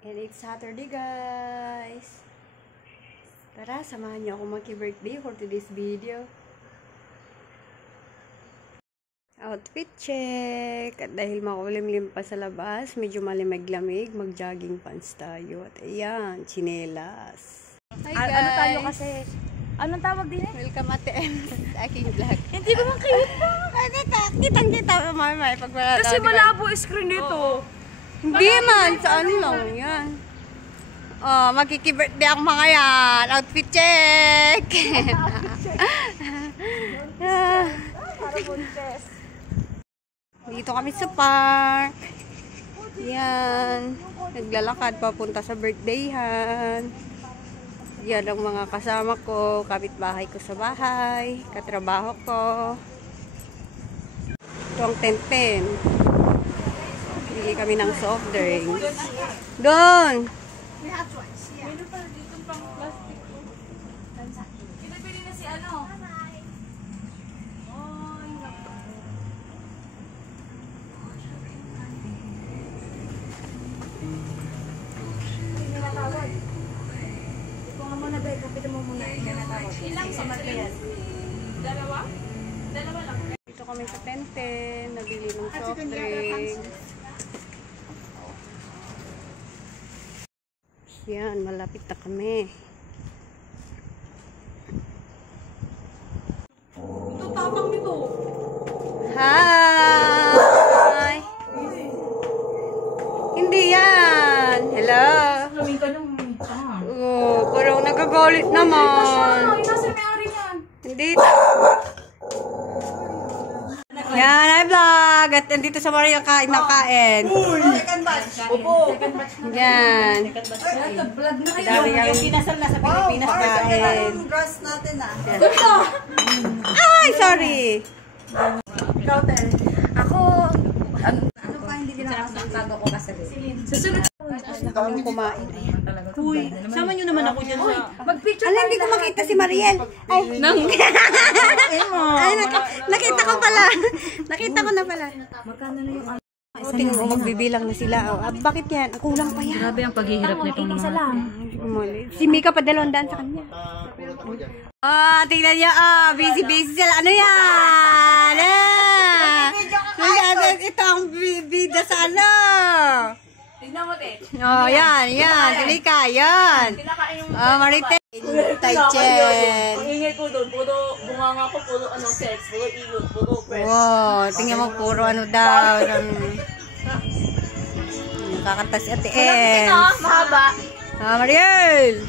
And it's Saturday, guys. Tara, samahan niyo ako mag-birthday for today's video. Outfit check. At dahil makulimlim pa sa labas, medyo malimig-lamig, mag-jogging pants tayo. At ayan, chinelas. Hi guys! Ano tayo kasi? Anong tawag din eh? Welcome at sa aking vlog. Hindi ko makita. Kitang-kita mamay pag wala. Kasi malabo screen nito. Hindi man, sa ano lang yan. Oh, magkiki-birthday ang mga yan. Outfit check! Para bunches. Dito kami sa park. Yan. Naglalakad papunta sa birthdayhan. Yan ang mga kasama ko. Kapitbahay ko sa bahay. Katrabaho ko. Ito ang tent-tent. Bili kami ng soft drinks. Doon! Meron pala dito pang plastic ko. Pinabili na si ano? Ilang sa yan? Dalawa? Dalawa lang. Dito kami sa tent-tent. Nabili ng soft drinks. Yan, malapit na kami. Ito tapang nito. Hi! Hindi yan! Hello! Gawin ka nung Oh, parang nagagalit naman. nasa may-ari yan. Hindi. Yan, hi vlog! At nandito sa Maria kain ng kain. Second batch. Opo. Second batch. Yan. Vlog na kayo. Dami yung kinasal na sa Pilipinas. kain. Grass natin ah. Ay, sorry! Ikaw, Tel. Ako, Ano pa hindi kinakasal ko kasi. susunod. Na kaming kumain. Ayan. Uy, sama nyo naman ako dyan sa... Mag-picture Alam, hindi ko makita si Mariel. Ay, ay nakita ko pala. Nakita ko na pala. Magkano na yung... Oh, tingnan mo, magbibilang na sila. Oh, bakit yan? Kulang pa yan. Grabe ang paghihirap nitong mga... Isa lang. Si Mika pa 200 sa kanya. Ah, tingnan niya. Ah, busy sila. Ano yan? Ito ang bida sa ano. Tignan mo, Ted. Oh, yan. Dilika, yan. Marite. Taichen. Ang ingay ko doon, puro bunganga ko, puro sex, puro ilot, puro press. Wow, tingnan mo, puro ano daw. Nakakanta si Ate En. Mahaba. Ah, Mariel.